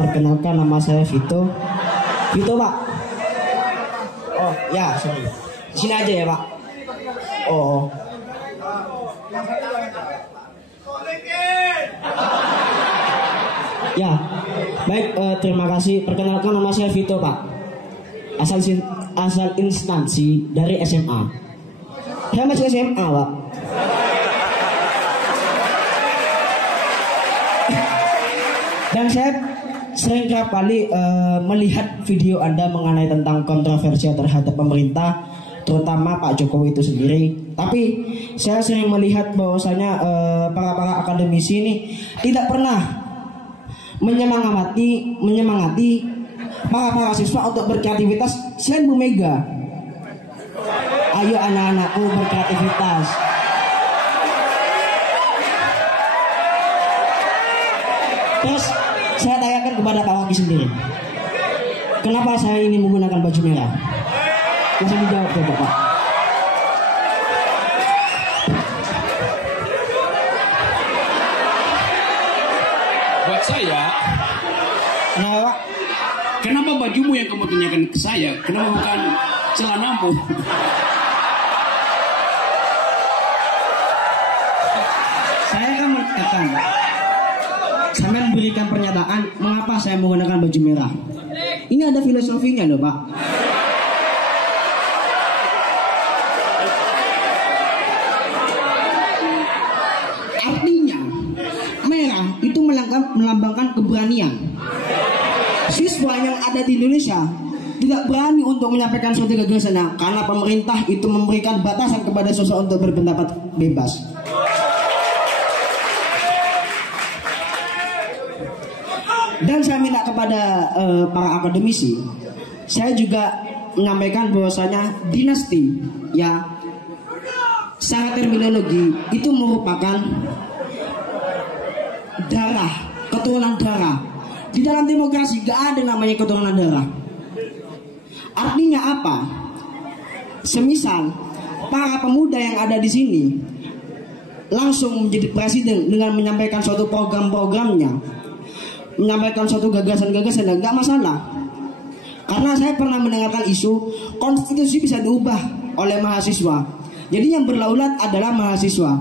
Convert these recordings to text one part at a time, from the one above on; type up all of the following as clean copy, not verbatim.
Perkenalkan, nama saya Vito. Vito, Pak. Oh, ya, sorry. Sini aja ya, Pak. Oh. Ya, baik. Terima kasih. Perkenalkan, nama saya Vito, Pak. Asal instansi dari SMA. Saya masih SMA, Pak. Dan saya sering kerap kali melihat video Anda mengenai tentang kontroversi terhadap pemerintah, terutama Pak Jokowi itu sendiri. Tapi saya sering melihat bahwasanya para akademisi ini tidak pernah menyemangati para siswa untuk berkreativitas selain Bu Mega. Ayo anak-anakku berkreativitas. Terus saya tanyakan kepada Pak Waki sendiri, kenapa saya ini menggunakan baju merah? Langsung dijawab coba Pak. Buat saya, Kenapa Pak? kenapa bajumu yang kamu tanyakan ke saya? Kenapa bukan celanamu? Saya kan mengatakan, saya memberikan pernyataan mengapa saya menggunakan baju merah. Ini ada filosofinya loh Pak. Artinya merah itu melambangkan keberanian. Siswa yang ada di Indonesia tidak berani untuk menyampaikan suatu gagasannya karena pemerintah itu memberikan batasan kepada sosok untuk berpendapat bebas. Dan saya minta kepada para akademisi, saya juga menyampaikan bahwasanya dinasti, ya, secara terminologi itu merupakan darah, keturunan darah. Di dalam demokrasi gak ada namanya keturunan darah. Artinya apa? Semisal para pemuda yang ada di sini langsung menjadi presiden dengan menyampaikan suatu program-programnya, menyampaikan suatu gagasan-gagasan, nggak masalah. Karena saya pernah mendengarkan isu konstitusi bisa diubah oleh mahasiswa. Jadi yang berlaulat adalah mahasiswa.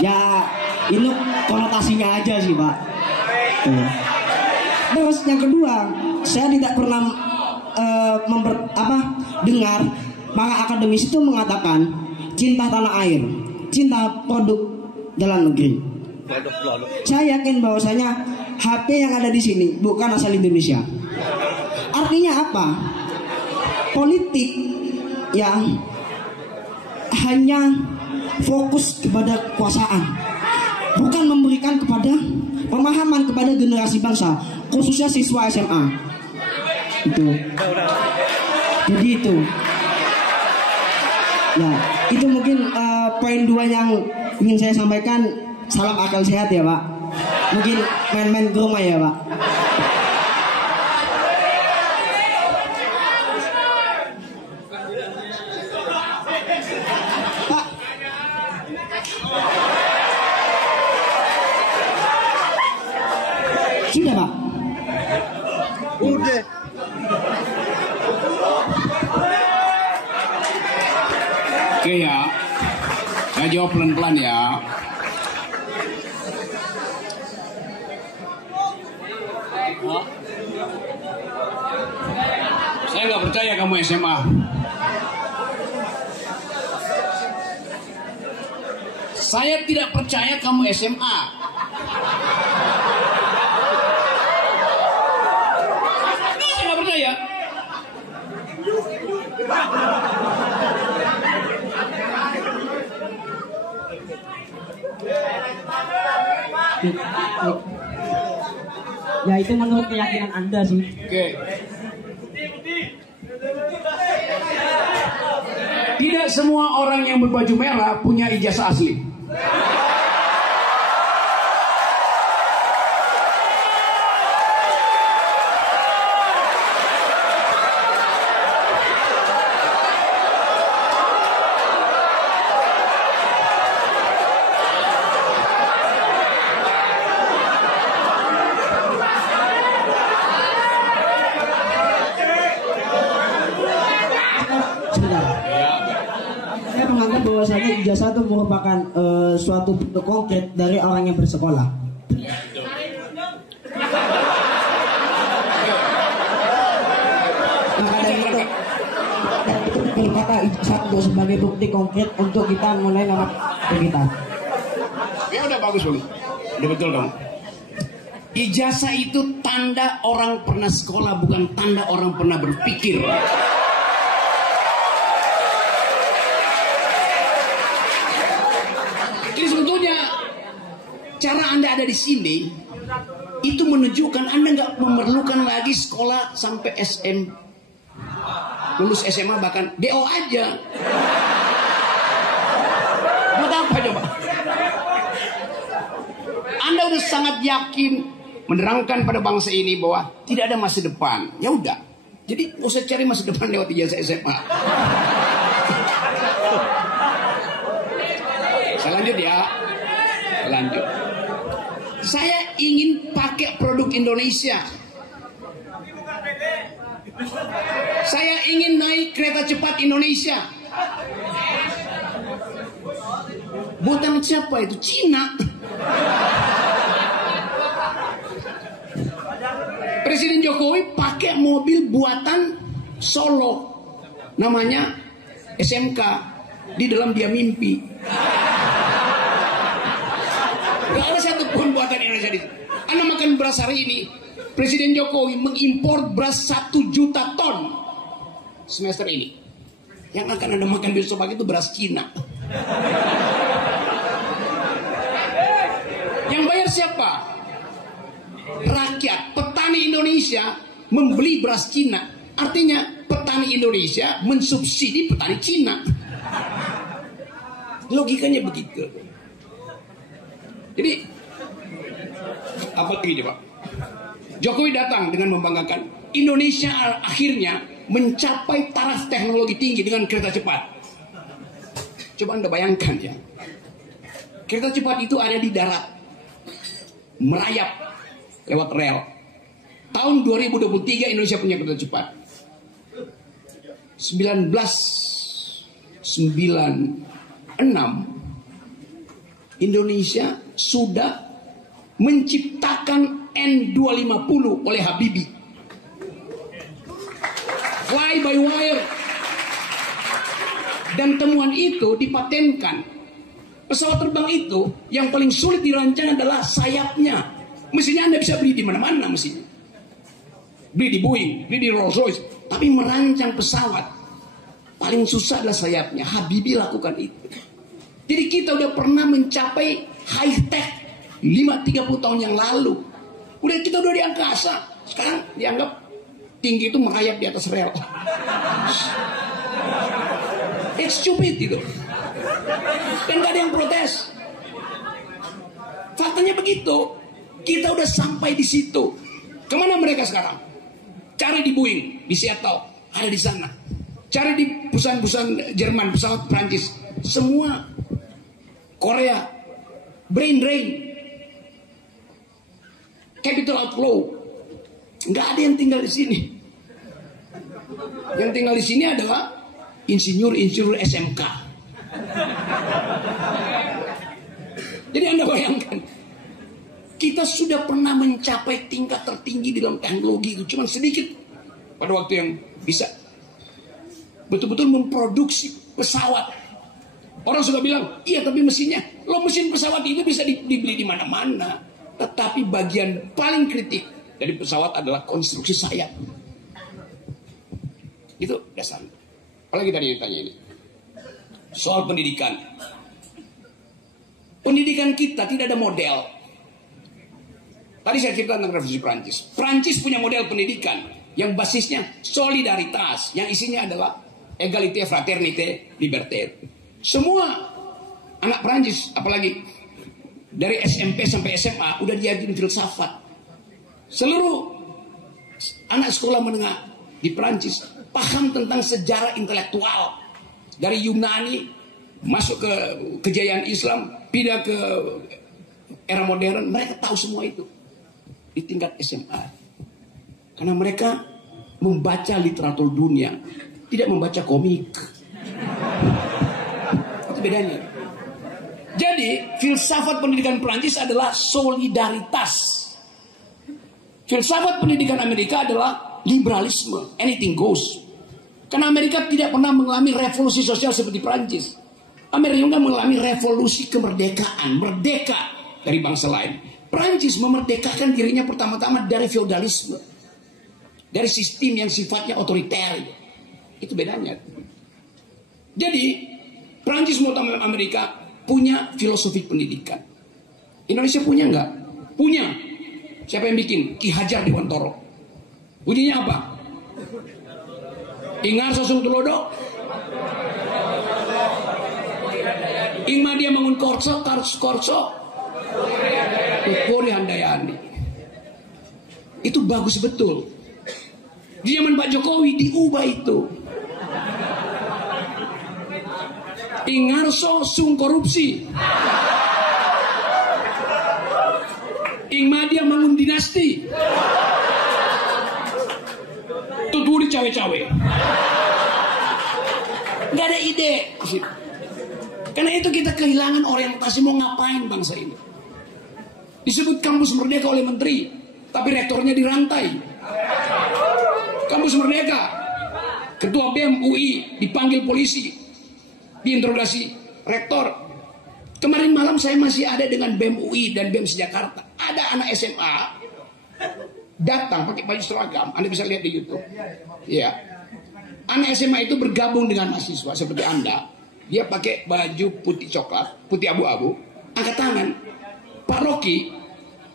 Ya, ini konotasinya aja sih Pak. Terus yang kedua, saya tidak pernah dengar para akademisi itu mengatakan cinta tanah air, cinta produk dalam negeri. Saya yakin bahwasanya HP yang ada di sini bukan asal Indonesia. Artinya apa? Politik yang hanya fokus kepada kekuasaan, bukan memberikan kepada pemahaman kepada generasi bangsa, khususnya siswa SMA. Itu. Jadi itu. Ya, itu mungkin poin 2 yang ingin saya sampaikan. Salam akal sehat ya Pak. Mungkin main-main ke rumah ya Pak. Pak. Sudah Pak. Udah. Oke ya, saya jawab pelan-pelan ya. Saya nggak percaya kamu SMA. Saya tidak percaya kamu SMA. Saya nggak percaya. Ya itu menurut keyakinan Anda sih. Oke. Tidak semua orang yang berbaju merah punya ijazah asli. ijazah itu merupakan suatu bentuk konkret dari orang yang bersekolah. Maka dari itu kata ijazah itu sebagai bukti konkret untuk kita mulai nama kita. Ya udah bagus. Udah betul dong. Ijazah itu tanda orang pernah sekolah, bukan tanda orang pernah berpikir. Jadi sebetulnya cara Anda ada di sini itu menunjukkan Anda nggak memerlukan lagi sekolah sampai SM, lulus SMA bahkan DO aja. Buat apa coba? Anda udah sangat yakin menerangkan pada bangsa ini bahwa tidak ada masa depan. Ya udah. Jadi nggak usah cari masa depan lewat ijazah SMA. Saya lanjut ya. Lanjut. Saya ingin pakai produk Indonesia. Saya ingin naik kereta cepat Indonesia. Buatan siapa itu? Cina. Presiden Jokowi pakai mobil buatan Solo, namanya SMK, di dalam dia mimpi. Gak ada satupun buatan Indonesia di. Anda makan beras hari ini, Presiden Jokowi mengimpor beras 1 juta ton semester ini. Yang akan Anda makan besok pagi itu beras Cina. Yang bayar siapa? Rakyat, petani Indonesia membeli beras Cina. Artinya petani Indonesia mensubsidi petani Cina. Logikanya begitu. Jadi apa lagi Pak? Jokowi datang dengan membanggakan Indonesia akhirnya mencapai taraf teknologi tinggi dengan kereta cepat. Coba Anda bayangkan ya. Kereta cepat itu ada di darat, merayap lewat rel. Tahun 2023 Indonesia punya kereta cepat. 1996 Indonesia sudah menciptakan N250 oleh Habibie. Fly by wire. Dan temuan itu dipatenkan. Pesawat terbang itu yang paling sulit dirancang adalah sayapnya. Mesinnya Anda bisa beli di mana-mana mesinnya. Beli di Boeing, beli di Rolls Royce. Tapi merancang pesawat paling susah adalah sayapnya. Habibie lakukan itu. Jadi kita udah pernah mencapai high tech 30 tahun yang lalu. Kita udah di angkasa. Sekarang dianggap tinggi itu merayap di atas rel. It's stupid itu. Dan gak ada yang protes. Faktanya begitu. Kita udah sampai di situ. Kemana mereka sekarang? Cari di Boeing, di Seattle, ada di sana. Cari di perusahaan-perusahaan Jerman, pesawat Prancis, semua Korea, brain drain, capital outflow. Nggak ada yang tinggal di sini. Yang tinggal di sini adalah insinyur SMK. Jadi Anda bayangkan, kita sudah pernah mencapai tingkat tertinggi di dalam teknologi itu, cuma sedikit pada waktu yang bisa betul-betul memproduksi pesawat. Orang suka bilang, iya tapi mesinnya, mesin pesawat itu bisa dibeli di mana-mana. Tetapi bagian paling kritik dari pesawat adalah konstruksi sayap. Itu dasar. Apalagi tadi ditanya ini soal pendidikan. Pendidikan kita tidak ada model. Tadi saya cerita tentang revolusi Prancis. Prancis punya model pendidikan yang basisnya solidaritas, yang isinya adalah égalité, fraternité, liberté. Semua anak Prancis, apalagi dari SMP sampai SMA, udah diajarin filsafat. Seluruh anak sekolah menengah di Prancis paham tentang sejarah intelektual. Dari Yunani masuk ke kejayaan Islam, pindah ke era modern, mereka tahu semua itu di tingkat SMA. Karena mereka membaca literatur dunia, tidak membaca komik. Itu bedanya. Jadi filsafat pendidikan Prancis adalah solidaritas. Filsafat pendidikan Amerika adalah liberalisme, anything goes. Karena Amerika tidak pernah mengalami revolusi sosial seperti Prancis. Amerika mengalami revolusi kemerdekaan, merdeka dari bangsa lain. Prancis memerdekakan dirinya pertama-tama dari feodalisme, dari sistem yang sifatnya otoriter. Itu bedanya. Jadi Prancis maupun Amerika punya filosofi pendidikan. Indonesia punya nggak? Punya. Siapa yang bikin? Ki Hajar Dewantara. Bunyinya apa? Ingar Sosong Tulodo. Ingma dia bangun korso. Ukuri Handayani. Itu bagus betul. Di zaman Pak Jokowi diubah itu. Ingarso sung korupsi. Ingma dia bangun dinasti. Tuturi cawe-cawe. Gak ada ide. Karena itu kita kehilangan orientasi mau ngapain bangsa ini. Disebut kampus merdeka oleh menteri, tapi rektornya dirantai. Kampus merdeka, ketua BEM UI dipanggil polisi, diinterogasi rektor. Kemarin malam saya masih ada dengan BEM UI dan BEM Jakarta. Ada anak SMA datang pakai baju seragam, Anda bisa lihat di YouTube. Ya, anak SMA itu bergabung dengan mahasiswa seperti Anda. Dia pakai baju putih coklat, putih abu-abu, angkat tangan. Pak Rocky,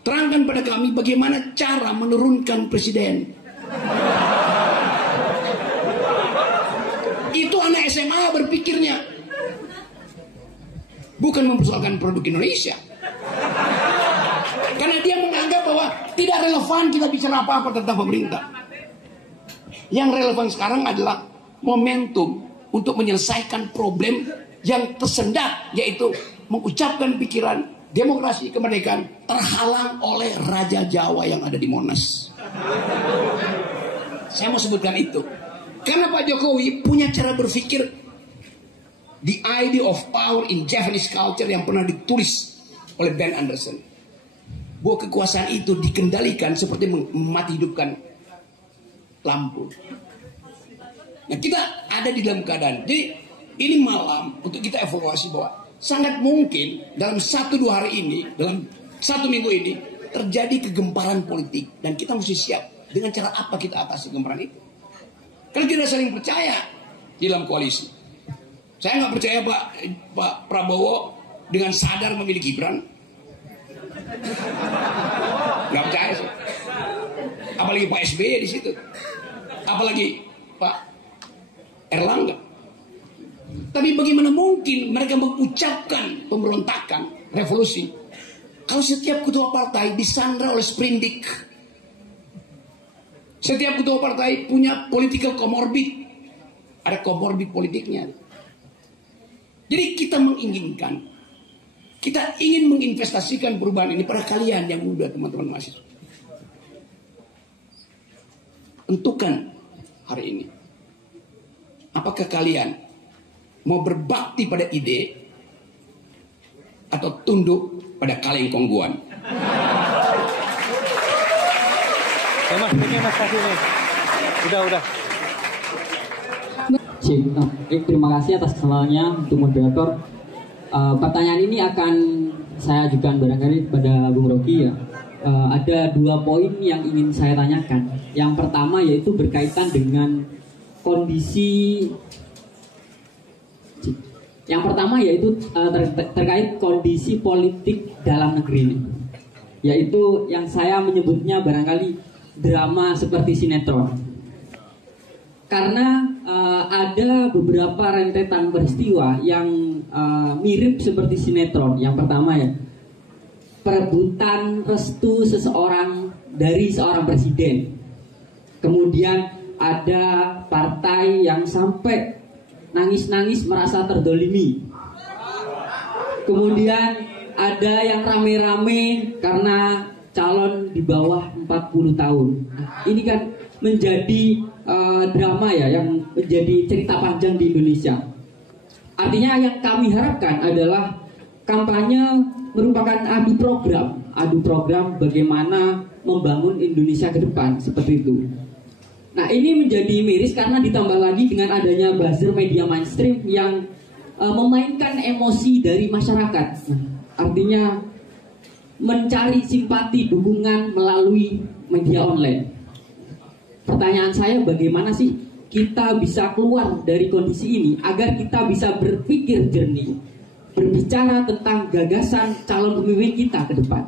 terangkan pada kami bagaimana cara menurunkan presiden. Itu anak SMA berpikirnya. Bukan mempersoalkan produk Indonesia. Karena dia menganggap bahwa tidak relevan kita bicara apa-apa tentang pemerintah. Yang relevan sekarang adalah momentum untuk menyelesaikan problem yang tersendat, yaitu mengucapkan pikiran demokrasi kemerdekaan terhalang oleh Raja Jawa yang ada di Monas. Saya mau sebutkan itu. Karena Pak Jokowi punya cara berpikir The Idea of Power in Japanese Culture yang pernah ditulis oleh Ben Anderson. Bahwa kekuasaan itu dikendalikan seperti memati hidupkan lampu. Nah, kita ada di dalam keadaan. Jadi ini malam untuk kita evaluasi bahwa sangat mungkin dalam 1-2 hari ini, dalam 1 minggu ini terjadi kegemparan politik dan kita mesti siap dengan cara apa kita atasi kegemparan itu. Kalau kita saling percaya di dalam koalisi. Saya nggak percaya Pak Prabowo dengan sadar memilih Gibran. Nggak percaya sih. Apalagi Pak SBY di situ. Apalagi Pak Erlangga. Tapi bagaimana mungkin mereka mengucapkan pemberontakan, revolusi, kalau setiap ketua partai disandra oleh sprindik? Setiap ketua partai punya political comorbid. Ada comorbid politiknya. Jadi kita menginginkan, kita ingin menginvestasikan perubahan ini pada kalian yang muda, teman-teman mahasiswa. Tentukan hari ini. Apakah kalian mau berbakti pada ide atau tunduk pada kaleng kongguan? Mas, ini Mas kasih nih. Udah. Terima kasih atas kesempatannya untuk moderator. Pertanyaan ini akan saya ajukan barangkali kepada Bung Rocky ya. Ada 2 poin yang ingin saya tanyakan. Yang pertama yaitu berkaitan dengan kondisi. Yang pertama yaitu terkait kondisi politik dalam negeri, yaitu yang saya menyebutnya barangkali drama seperti sinetron. Karena ada beberapa rentetan peristiwa yang mirip seperti sinetron. Yang pertama ya, perebutan restu seseorang dari seorang presiden. Kemudian ada partai yang sampai nangis-nangis merasa terdolimi. Kemudian ada yang rame-rame karena calon di bawah 40 tahun. Nah, ini kan menjadi drama ya, yang menjadi cerita panjang di Indonesia. Artinya yang kami harapkan adalah kampanye merupakan adu program bagaimana membangun Indonesia ke depan, seperti itu. Nah, ini menjadi miris karena ditambah lagi dengan adanya buzzer media mainstream yang memainkan emosi dari masyarakat. Artinya mencari simpati, dukungan melalui media online. Pertanyaan saya, bagaimana sih kita bisa keluar dari kondisi ini agar kita bisa berpikir jernih, berbicara tentang gagasan calon pemimpin kita ke depan?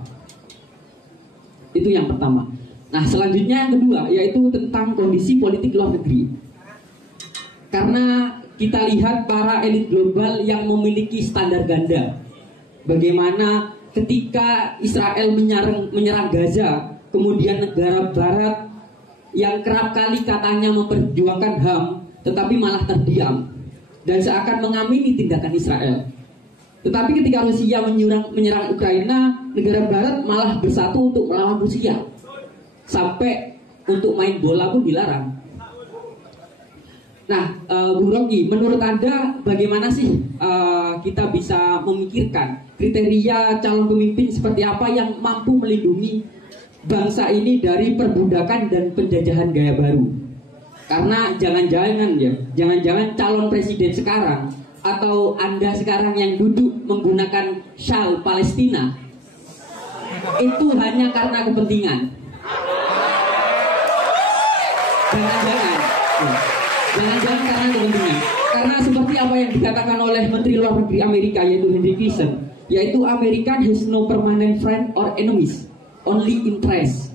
Itu yang pertama. Nah, selanjutnya yang kedua yaitu tentang kondisi politik luar negeri. Karena kita lihat para elit global yang memiliki standar ganda. Bagaimana ketika Israel menyerang Gaza, kemudian negara barat yang kerap kali katanya memperjuangkan HAM tetapi malah terdiam dan seakan mengamini tindakan Israel. Tetapi ketika Rusia menyerang Ukraina, negara barat malah bersatu untuk melawan Rusia. Sampai untuk main bola pun dilarang. Nah, Bung Rocky, menurut Anda bagaimana sih kita bisa memikirkan kriteria calon pemimpin seperti apa yang mampu melindungi bangsa ini dari perbudakan dan penjajahan gaya baru? Karena jangan-jangan calon presiden sekarang atau Anda sekarang yang duduk menggunakan syal Palestina itu hanya karena kepentingan. Jangan-jangan karena kepentingan. Karena seperti apa yang dikatakan oleh Menteri Luar Negeri Amerika yaitu Henry Kissinger, yaitu American has no permanent friend or enemies, only interest.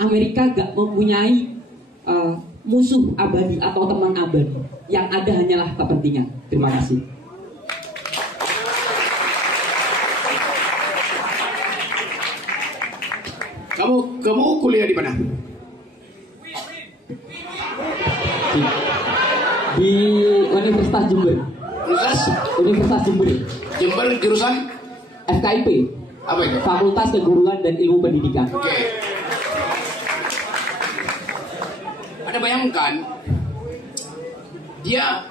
Amerika gak mempunyai musuh abadi atau teman abadi. Yang ada hanyalah kepentingan. Terima kasih. Kamu kuliah di mana? Di Universitas Jember. Universitas Jember. Jember jurusan FKIP. apa itu? Fakultas Keguruan dan Ilmu Pendidikan. Oke. Anda bayangkan dia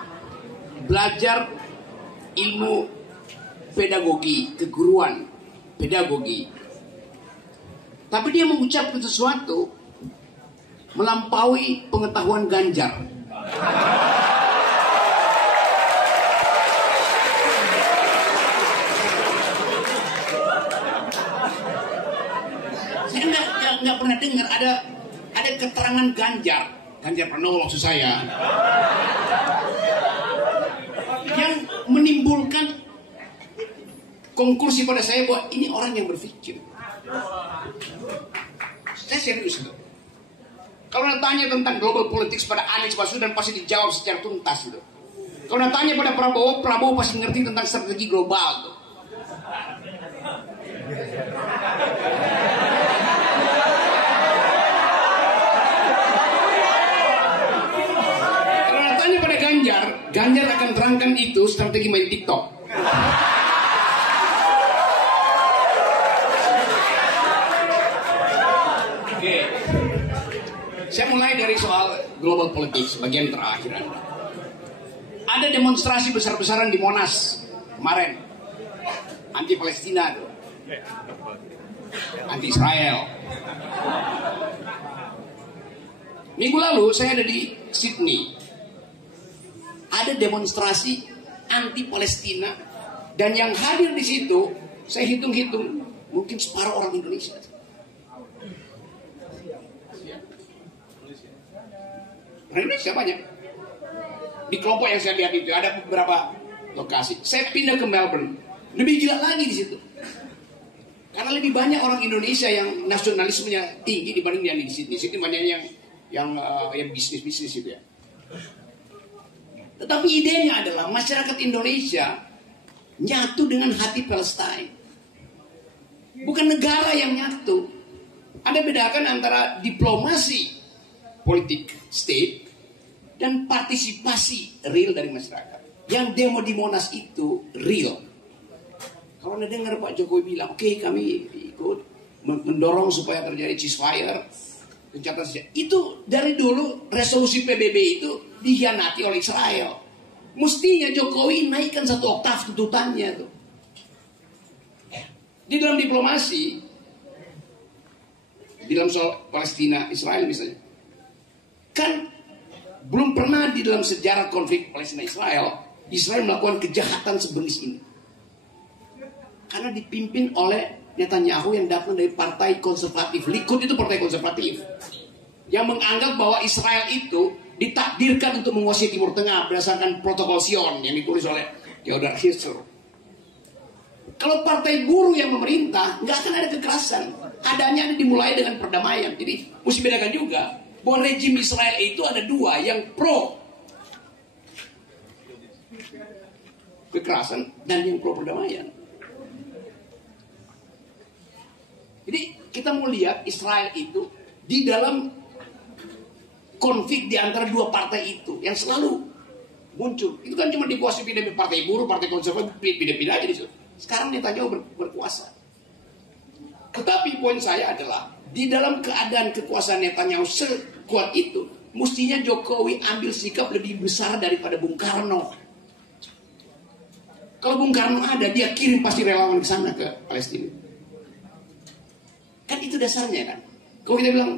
belajar ilmu pedagogi, keguruan, pedagogi. Tapi dia mengucapkan sesuatu melampaui pengetahuan Ganjar. Saya nggak pernah dengar ada keterangan Ganjar Pranowo maksud saya, yang menimbulkan konklusi pada saya bahwa ini orang yang berpikir. Saya serius itu. Kalau tanya tentang global politics pada Anies Baswedan pasti dijawab secara tuntas itu. Kalau tanya pada Prabowo pasti ngerti tentang strategi global tuh. Kalau tanya pada Ganjar akan terangkan itu strategi main TikTok. Oke. Saya mulai dari soal global politics bagian terakhir Anda. Ada demonstrasi besar-besaran di Monas kemarin, anti Palestina, anti Israel. Minggu lalu saya ada di Sydney, ada demonstrasi anti Palestina, dan yang hadir di situ saya hitung-hitung mungkin separuh orang Indonesia. Orang Indonesia banyak. Di kelompok yang saya lihat itu ada beberapa lokasi. Saya pindah ke Melbourne, lebih gila lagi di situ. Karena lebih banyak orang Indonesia yang nasionalismenya tinggi dibanding yang di Sydney. Sydney banyak yang bisnis itu ya. Tetapi idenya adalah masyarakat Indonesia nyatu dengan hati Palestina. Bukan negara yang nyatu. Anda bedakan antara diplomasi politik state dan partisipasi real dari masyarakat. Yang demo di Monas itu real. Kalau Anda dengar Pak Jokowi bilang, oke, kami ikut mendorong supaya terjadi ceasefire, gencatan senjata. Itu dari dulu resolusi PBB itu dikhianati oleh Israel. Mestinya Jokowi naikkan satu oktav tuntutannya tuh. Di dalam diplomasi, di dalam soal Palestina Israel misalnya, kan belum pernah di dalam sejarah konflik Palestina Israel melakukan kejahatan sebenis ini. Karena dipimpin oleh Netanyahu yang datang dari partai konservatif. Likud itu partai konservatif yang menganggap bahwa Israel itu ditakdirkan untuk menguasai Timur Tengah berdasarkan protokol Sion yang ditulis oleh Theodor Herzl. Kalau partai buruh yang memerintah, nggak akan ada kekerasan. Adanya dimulai dengan perdamaian. Jadi mesti bedakan juga bahwa rejim Israel itu ada dua, yang pro kekerasan dan yang pro perdamaian. Jadi kita mau lihat Israel itu di dalam konflik di antara dua partai itu yang selalu muncul. Itu kan cuma dikuasai pindah partai buruh, partai konservatif, pindah-pindah aja di situ. Sekarang Netanyahu berkuasa. Tetapi poin saya adalah di dalam keadaan kekuasaan Netanyahu sekuat itu, mestinya Jokowi ambil sikap lebih besar daripada Bung Karno. Kalau Bung Karno ada, dia kirim pasti relawan ke sana ke Palestina. Kan itu dasarnya kan. Kalau kita bilang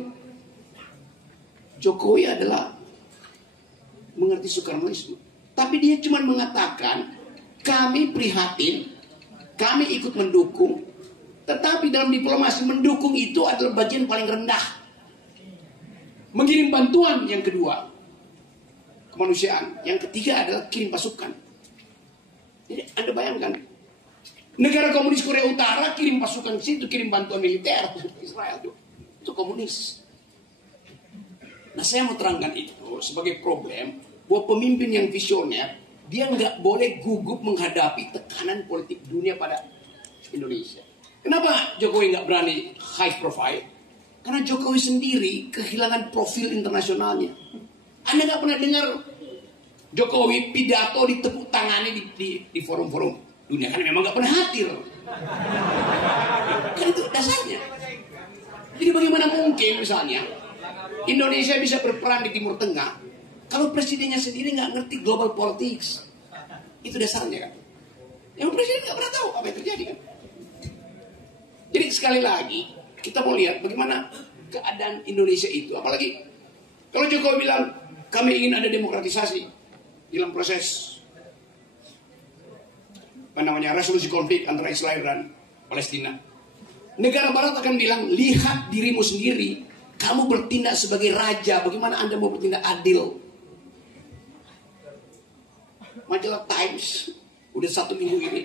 Jokowi adalah mengerti Soekarnoisme, tapi dia cuma mengatakan kami prihatin, kami ikut mendukung, tetapi dalam diplomasi mendukung itu adalah bagian paling rendah. Mengirim bantuan yang kedua, kemanusiaan. Yang ketiga adalah kirim pasukan. Jadi Anda bayangkan, negara komunis Korea Utara kirim pasukan ke situ, kirim bantuan militer Israel itu komunis. Nah, saya mau terangkan itu sebagai problem bahwa pemimpin yang visioner dia nggak boleh gugup menghadapi tekanan politik dunia pada Indonesia. Kenapa Jokowi nggak berani high profile? Karena Jokowi sendiri kehilangan profil internasionalnya. Anda nggak pernah dengar Jokowi pidato ditepuk tangani di forum-forum dunia, karena memang nggak pernah hadir. Kan itu dasarnya. Jadi bagaimana mungkin misalnya Indonesia bisa berperan di Timur Tengah kalau presidennya sendiri nggak ngerti global politics? Itu dasarnya kan. Yang presiden nggak pernah tahu apa yang terjadi kan. Jadi sekali lagi kita mau lihat bagaimana keadaan Indonesia itu. Apalagi kalau Jokowi bilang kami ingin ada demokratisasi dalam proses resolusi konflik antara Israel dan Palestina. Negara Barat akan bilang, lihat dirimu sendiri, kamu bertindak sebagai raja, bagaimana Anda mau bertindak adil? Majalah Times udah 1 minggu ini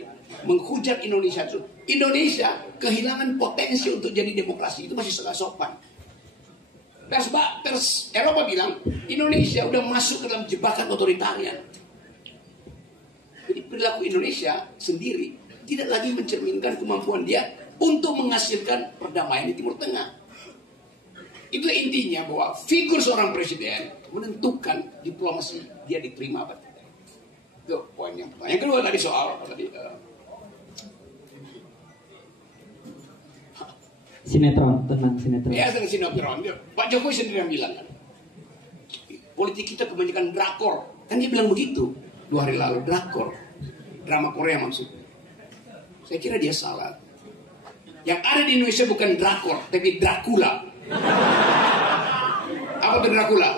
menghujat Indonesia. Indonesia kehilangan potensi untuk jadi demokrasi, itu masih setengah sopan. Pers Eropa bilang Indonesia udah masuk ke dalam jebakan otoritarian. Jadi perilaku Indonesia sendiri tidak lagi mencerminkan kemampuan dia untuk menghasilkan perdamaian di Timur Tengah. Itu intinya bahwa figur seorang presiden menentukan diplomasi dia diterima apa tidak. Itu poin yang pertama. Yang kedua tadi soal sinetron, tentang sinetron. Ya, tentang sinetron. Pak Jokowi sendiri yang bilang kan, politik kita kebanyakan drakor. Kan dia bilang begitu 2 hari lalu, drakor, drama Korea maksudnya. Saya kira dia salah. Yang ada di Indonesia bukan drakor, tapi Dracula. Apa itu Dracula?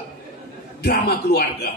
Drama keluarga.